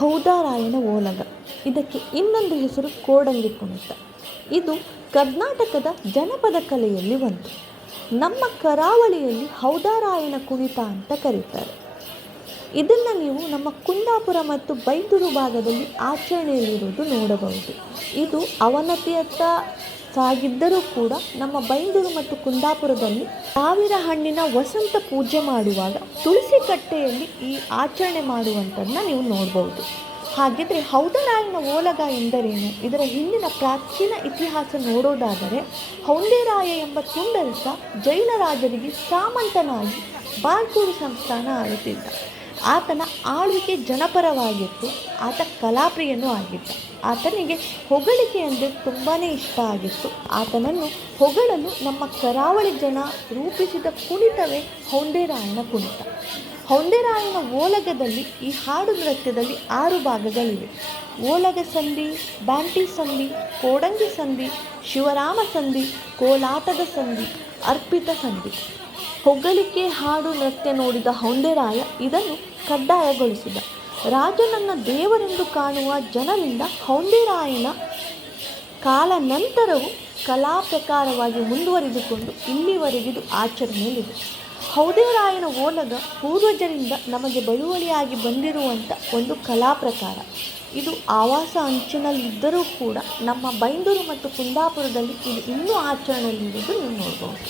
ಹೌದಾರಾಯನ ಓಲಗ. ಇದಕ್ಕೆ ಇನ್ನೊಂದು ಹೆಸರು ಕೋಡಂಗಿ ಕುಣಿತ. ಇದು ಕರ್ನಾಟಕದ ಜನಪದ ಕಲೆಯಲ್ಲಿ ಒಂದು. ನಮ್ಮ ಕರಾವಳಿಯಲ್ಲಿ ಹೌದಾರಾಯನ ಕುಣಿತ ಅಂತ ಕರೀತಾರೆ. ಇದನ್ನು ನೀವು ನಮ್ಮ ಕುಂದಾಪುರ ಮತ್ತು ಬೈಂದೂರು ಭಾಗದಲ್ಲಿ ಆಚರಣೆಯಲ್ಲಿರುವುದು ನೋಡಬಹುದು. ಇದು ಅವನತಿಯತ್ತ ಸಾಗಿದ್ದರೂ ಕೂಡ ನಮ್ಮ ಬೈಂದೂರು ಮತ್ತು ಕುಂದಾಪುರದಲ್ಲಿ ಸಾವಿರ ಹಣ್ಣಿನ ವಸಂತ ಪೂಜೆ ಮಾಡುವಾಗ ತುಳಸಿ ಕಟ್ಟೆಯಲ್ಲಿ ಈ ಆಚರಣೆ ಮಾಡುವಂಥದ್ದನ್ನ ನೀವು ನೋಡ್ಬೋದು. ಹಾಗಿದ್ರೆ ಹೌದರಾಯನ ಓಲಗ ಎಂದರೇನು? ಇದರ ಹಿಂದಿನ ಪ್ರಾಚೀನ ಇತಿಹಾಸ ನೋಡೋದಾದರೆ, ಹೌಂದೇರಾಯ ಎಂಬ ತುಂಡರಸ ಜೈನ ರಾಜರಿಗೆ ಸಾಮಂತನಾಗಿ ಬಾರ್ಕೂರು ಸಂಸ್ಥಾನ ಆಳುತ್ತಿದ್ದ. ಆತನ ಆಳ್ವಿಕೆ ಜನಪರವಾಗಿತ್ತು. ಆತ ಕಲಾಪ್ರಿಯನೂ ಆಗಿದ್ದ. ಆತನಿಗೆ ಹೊಗಳಿಕೆ ಅಂದರೆ ತುಂಬಾ ಇಷ್ಟ ಆಗಿತ್ತು. ಆತನನ್ನು ಹೊಗಳಲು ನಮ್ಮ ಕರಾವಳಿ ಜನ ರೂಪಿಸಿದ ಕುಣಿತವೇ ಹೌಂದೇರಾಯನ ಕುಣಿತ. ಹೌಂದೇರಾಯನ ಓಲಗದಲ್ಲಿ ಈ ಹಾಡು ನೃತ್ಯದಲ್ಲಿ 6 ಭಾಗಗಳಿವೆ. ಓಲಗ ಸಂಧಿ, ಬ್ಯಾಂಟಿ ಸಂಧಿ, ಕೋಡಂಗಿ ಸಂಧಿ, ಶಿವರಾಮ ಸಂಧಿ, ಕೋಲಾಟದ ಸಂಧಿ, ಅರ್ಪಿತ ಸಂಧಿ. ಹೊಗಳಿಕೆ ಹಾಡು ನೃತ್ಯ ನೋಡಿದ ಹೌಂದೇರಾಯ ಇದನ್ನು ಕಡ್ಡಾಯಗೊಳಿಸಿದ. ರಾಜನನ್ನ ದೇವರೆಂದು ಕಾಣುವ ಜನರಿಂದ ಹೌಂದೇರಾಯನ ಕಾಲ ನಂತರವೂ ಕಲಾ ಪ್ರಕಾರವಾಗಿ ಮುಂದುವರಿದುಕೊಂಡು ಇಲ್ಲಿವರೆಗಿದು ಆಚರಣೆಯಲ್ಲಿದೆ. ಹೌಂದೇರಾಯನ ಓಲಗ ಪೂರ್ವಜರಿಂದ ನಮಗೆ ಬಳುವಳಿಯಾಗಿ ಬಂದಿರುವಂಥ ಒಂದು ಕಲಾ ಪ್ರಕಾರ. ಇದು ಆವಾಸ ಅಂಚಿನಲ್ಲಿದ್ದರೂ ಕೂಡ ನಮ್ಮ ಬೈಂದೂರು ಮತ್ತು ಕುಂದಾಪುರದಲ್ಲಿ ಇದು ಇನ್ನೂ ಆಚರಣೆಯಲ್ಲಿರುವುದು ನೀವು ನೋಡ್ಬೋದು.